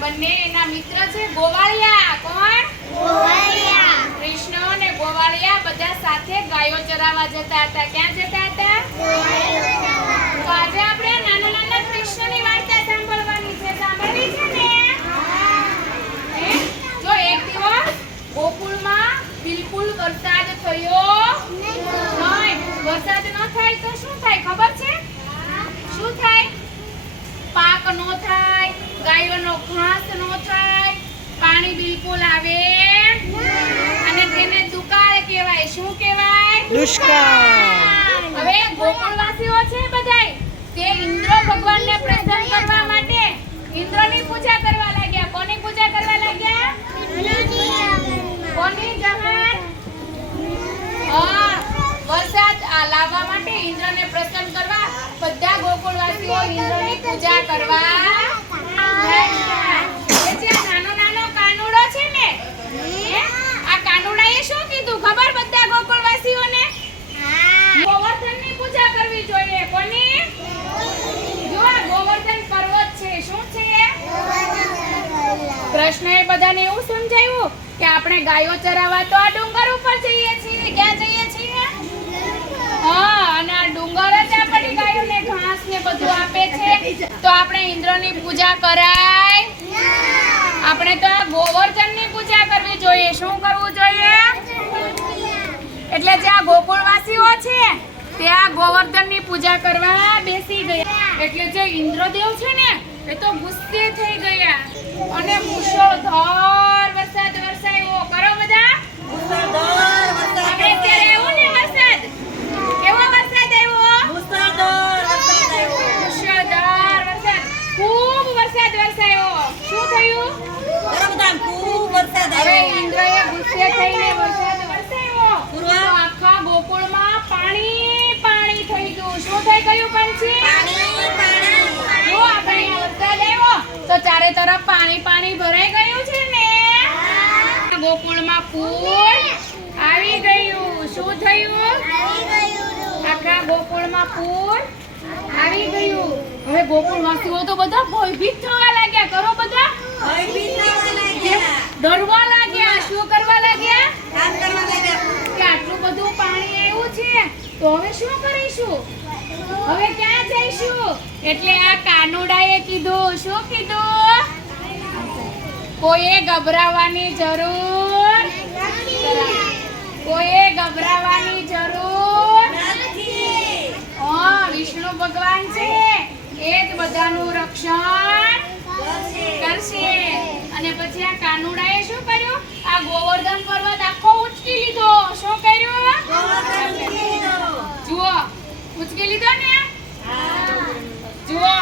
બંને એના મિત્ર છે ગોવાળિયા. કોણ? ગોવાળિયા. કૃષ્ણ અને ગોવાળિયા બધા સાથે ગાયો ચરાવવા જતા હતા. ક્યાં જતા હતા? તો આજે આપણે નાના નાના કૃષ્ણની વાર્તા સાંભળવાની છે. સાંભળવી છે ને? જો એક દિવસ ગોકુળમાં બિલકુલ વરસાદ થયો નહીં. વરસાદ ન થાય તો શું થાય ખબર છે? શું થાય? પાક નો થાય, ગાયોનો ઘાસ નો થાય, પાણી બિલકુલ આવે અને તેને દુકાળ કહેવાય. શું કહેવાય? દુષ્કાળ. હવે ગોકુળવાસીઓ છે બધાય તે ઇન્દ્ર ભગવાનને પ્રસન્ન કરવા માટે ઇન્દ્રની પૂજા કરવા લાગ્યા. કોની પૂજા કરવા લાગ્યા? કોની જહાન? વરસાદ લાવવા માટે ઇન્દ્રને પ્રસન્ન કરવા બધા ગોકુળવાસીઓ ઇન્દ્રની પૂજા કરવા લાગ્યા. જે નાનો નાનો કાનુડો છે ને, આ કાનુડાએ શું કીધું ખબર બધા ગોકુળવાસીઓને? ગોવર્ધનની પૂજા કરવી જોઈએ. કોની? જો આ ગોવર્ધન પર્વત છે. શું છે? કૃષ્ણએ બધાને એવું સમજાવ્યું કે આપણે ગાયો ચરાવવા તો આ ડુંગર ઉપર જઈએ છીએ. ક્યાં જઈએ છીએ? અને આ ડુંગર જ આપણી ગાયોને ઘાસ ને બધું આપે છે. તો આપણે ઇન્દ્રની પૂજા કરાય? આપણે તો આ ગોવર્ધનની પૂજા કરવી જોઈએ. શું કરવું જોઈએ? એટલે જે આ ગોકુળવાસીઓ છે તે આ ગોવર્ધનની પૂજા કરવા બેસી ગયા. એટલે જે ઇન્દ્રદેવ છે ને એ તો ગુસ્સે થઈ ગયા અને મુશળધાર વરસાદ વરસાયો. કરો બધા? આપણે અત્યારે આવ્યો ને વરસાદ. કેવો વરસાદ આવ્યો? મુશળધાર વરસાદ. ખૂબ વરસાદ વરસાયો. શું થયું? હવે ઇન્દ્રએ ગુસ્સે થઈને વરસાદ વરસાયો તો આખા ગોકુળમાં પાણી પાણી થઈ ગયું. શું થઈ ગયું પંછી? જો આપણે વરસાદ આવ્યો તો ચારે તરફ પાણી પાણી ભરાઈ ગયું છે ને. ગોકુળમાં પૂર આવી ગયું. શું થયું? આખા ગોકુળમાં પૂર આવી ગયું. હવે ગોકુળવાસીઓ તો બધા ભયભીત થવા લાગ્યા. કરો બધા? ડરવા લાગ્યા. શું કરવા લાગ્યા? કે આટલું બધું પાણી આવ્યું છે તો હવે શું કરીશું? હવે ક્યાં જઈશું? એટલે આ કાનુડાએ કીધું. શું કીધું? કોઈએ ગભરાવાની જરૂર નથી. કોઈએ ગભરાવાની જરૂર નથી. વિષ્ણુ ભગવાન છે એ જ બધાનું રક્ષણ કરશે. અને પછી આ કાનુડાએ શું કર્યું? આ ગોવર્ધન પર્વત આખો ઉચકી લીધો. શું કર્યું? જુઓ, ઉચકી લીધો ને. જુઓ,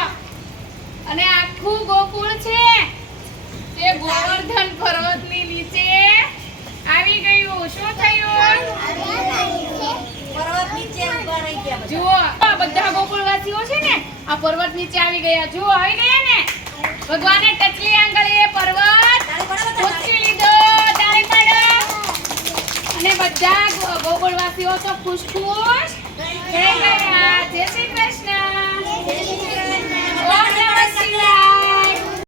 અને આખું ગોકુળ છે તે ગોવર્ધન પર્વતની નીચે આવી ગયું. શું થયું? જુઓ, આ બધા ગોકુળવાસીઓ છે ને આ પર્વત નીચે આવી ગયા. જુઓ, આવી ગયા ને. ભગવાને ટચલી આંગળીએ પર્વત ઉચકી લીધો. તાળી પાડો. અને બધા ગોકુળવાસીઓ તો ખુશ ખુશ થઈ ગયા. જય શ્રી કૃષ્ણ.